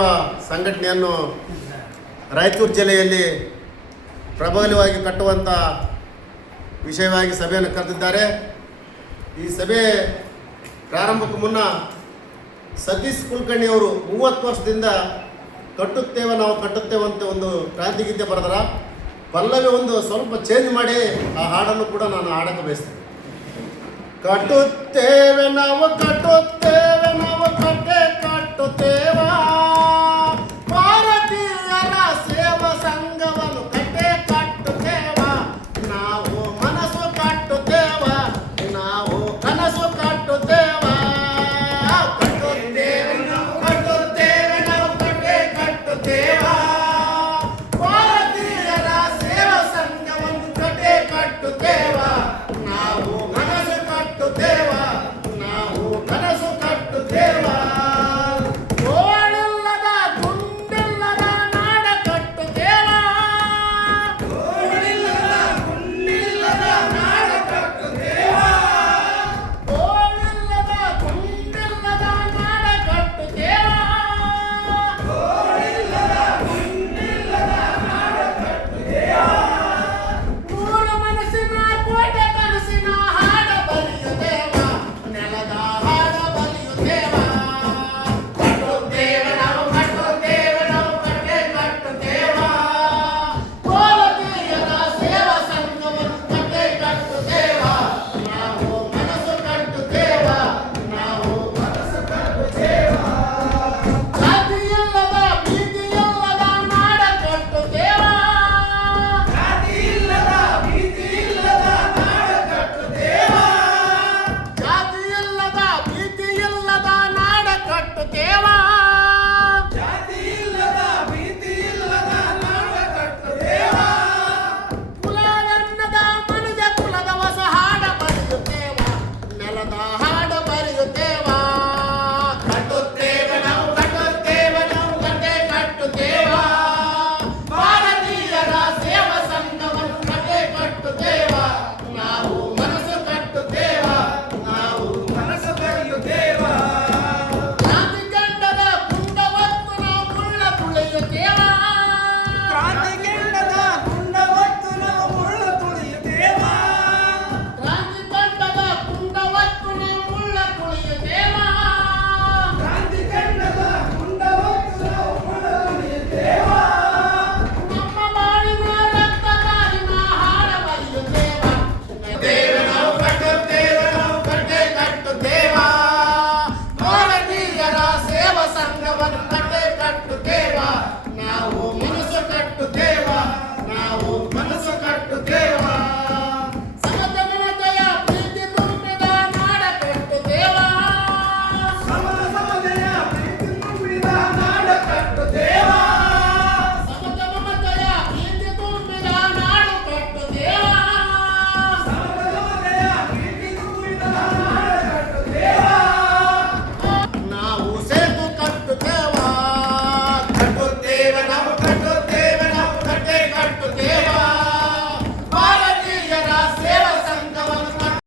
ಸೇವಾ ಸಂಘಟನೆಯನ್ನು ರಾಯಚೂರು ಜಿಲ್ಲೆಯಲ್ಲಿ ಪ್ರಬಲವಾಗಿ ಕಟ್ಟುವಂಥ ವಿಷಯವಾಗಿ ಸಭೆಯನ್ನು ಕರೆದಿದ್ದಾರೆ. ಈ ಸಭೆ ಪ್ರಾರಂಭಕ್ಕೂ ಮುನ್ನ ಸತೀಶ್ ಕುಲಕರ್ಣಿ ಅವರು 30 ವರ್ಷದಿಂದ ಕಟ್ಟುತ್ತೇವೆ ನಾವು ಕಟ್ಟುತ್ತೇವೆ ಅಂತ ಒಂದು ಕ್ರಾಂತಿಗೀತೆ ಬರೆದರ. ಪಲ್ಲವಿ ಒಂದು ಸ್ವಲ್ಪ ಚೇಂಜ್ ಮಾಡಿ ಆ ಹಾಡನ್ನು ಕೂಡ ನಾನು ಹಾಡಕ್ಕೆ ಬಯಸ್ತೇನೆ. ಕಟ್ಟುತ್ತೇವೆ ನಾವು ಕಟ್ಟುತ್ತೇವೆ ನಾವು ಕಟ್ಟೆ ಕಟ್ಟುತ್ತೇವೆ